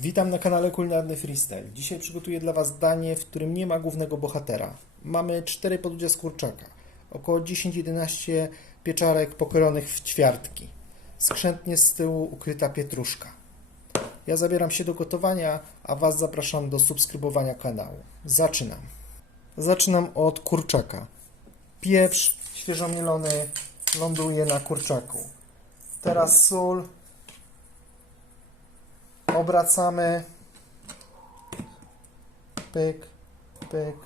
Witam na kanale Kulinarny Freestyle. Dzisiaj przygotuję dla Was danie, w którym nie ma głównego bohatera. Mamy 4 podłudzia z kurczaka, około 10-11 pieczarek pokrojonych w ćwiartki, skrzętnie z tyłu ukryta pietruszka. Ja zabieram się do gotowania, a Was zapraszam do subskrybowania kanału. Zaczynam. Zaczynam od kurczaka. Pieprz świeżo mielony ląduje na kurczaku. Teraz sól, obracamy. Pyk, pyk.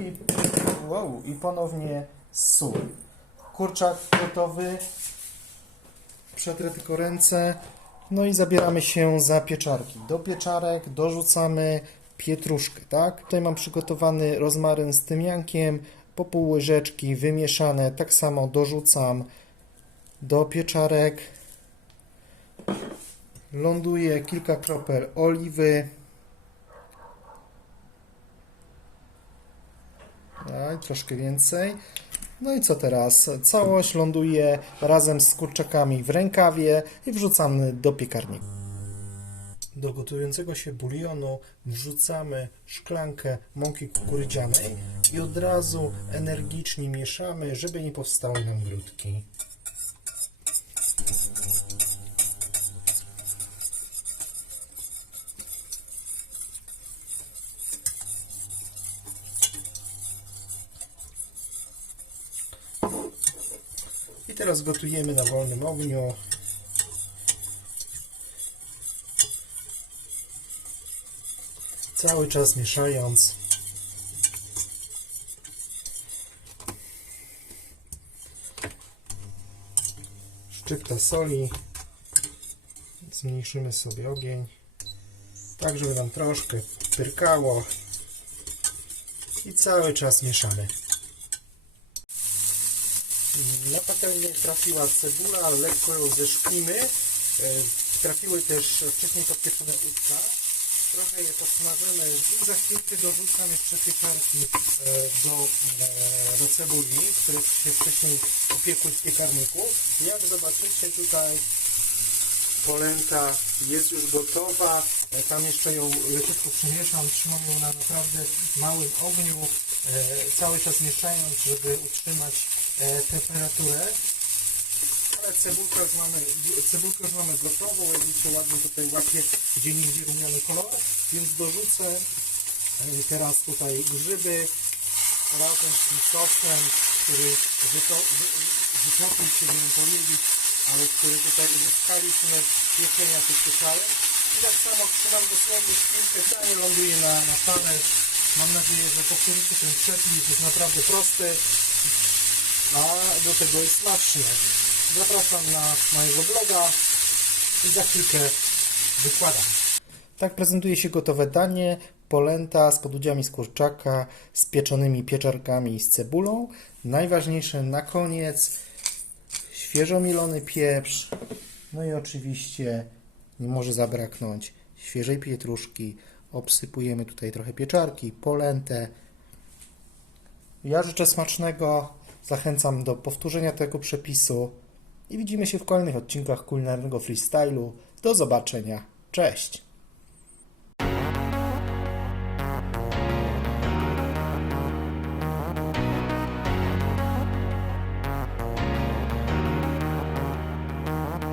I, wow, i ponownie sól. Kurczak gotowy. Przetrę tylko ręce. No i zabieramy się za pieczarki. Do pieczarek dorzucamy pietruszkę, tak? Tutaj mam przygotowany rozmaryn z tymiankiem, po pół łyżeczki wymieszane. Tak samo dorzucam do pieczarek. Ląduje kilka kropel oliwy. Troszkę więcej. No i co teraz? Całość ląduje razem z kurczakami w rękawie i wrzucamy do piekarnika. Do gotującego się bulionu wrzucamy szklankę mąki kukurydzianej i od razu energicznie mieszamy, żeby nie powstały nam grudki. Teraz gotujemy na wolnym ogniu. Cały czas mieszając. Szczypta soli. Zmniejszymy sobie ogień. Tak, żeby nam troszkę pyrkało. I cały czas mieszamy. Na patelnię trafiła cebula, lekko ją zeszklimy. E, Trafiły też wcześniej podpieczone udka. Trochę je posmażymy i za chwilkę dorzucam jeszcze pieczarki e, do, e, do cebuli, które się wcześniej upiekły w piekarniku. Jak zobaczycie tutaj polenta jest już gotowa. Tam jeszcze ją leciutko przemieszam, trzymam ją na naprawdę małym ogniu, cały czas mieszając, żeby utrzymać e, temperaturę. Ale cebulkę już mamy, cebulkę już mamy gotową, widzicie ładnie tutaj łapie gdzie nigdzie rumiany kolor, więc dorzucę e, teraz tutaj grzyby razem z tym sosem, który wyto- wy- wytopił się, nie wiem powiedzieć, ale który tutaj uzyskaliśmy z pieczenia tych pieczarek. I tak samo trzymam dosłownie chwilkę, danie ląduje na, na talerz. Mam nadzieję, że powtórzycie ten przepis, jest naprawdę prosty, a do tego jest smacznie. Zapraszam na mojego bloga i za chwilkę wykładam. Tak prezentuje się gotowe danie. Polenta z podudziami z kurczaka, z pieczonymi pieczarkami i z cebulą. Najważniejsze na koniec świeżo mielony pieprz. No i oczywiście nie może zabraknąć świeżej pietruszki. Obsypujemy tutaj trochę pieczarki, polentę. Ja życzę smacznego. Zachęcam do powtórzenia tego przepisu. I widzimy się w kolejnych odcinkach kulinarnego freestylu. Do zobaczenia. Cześć!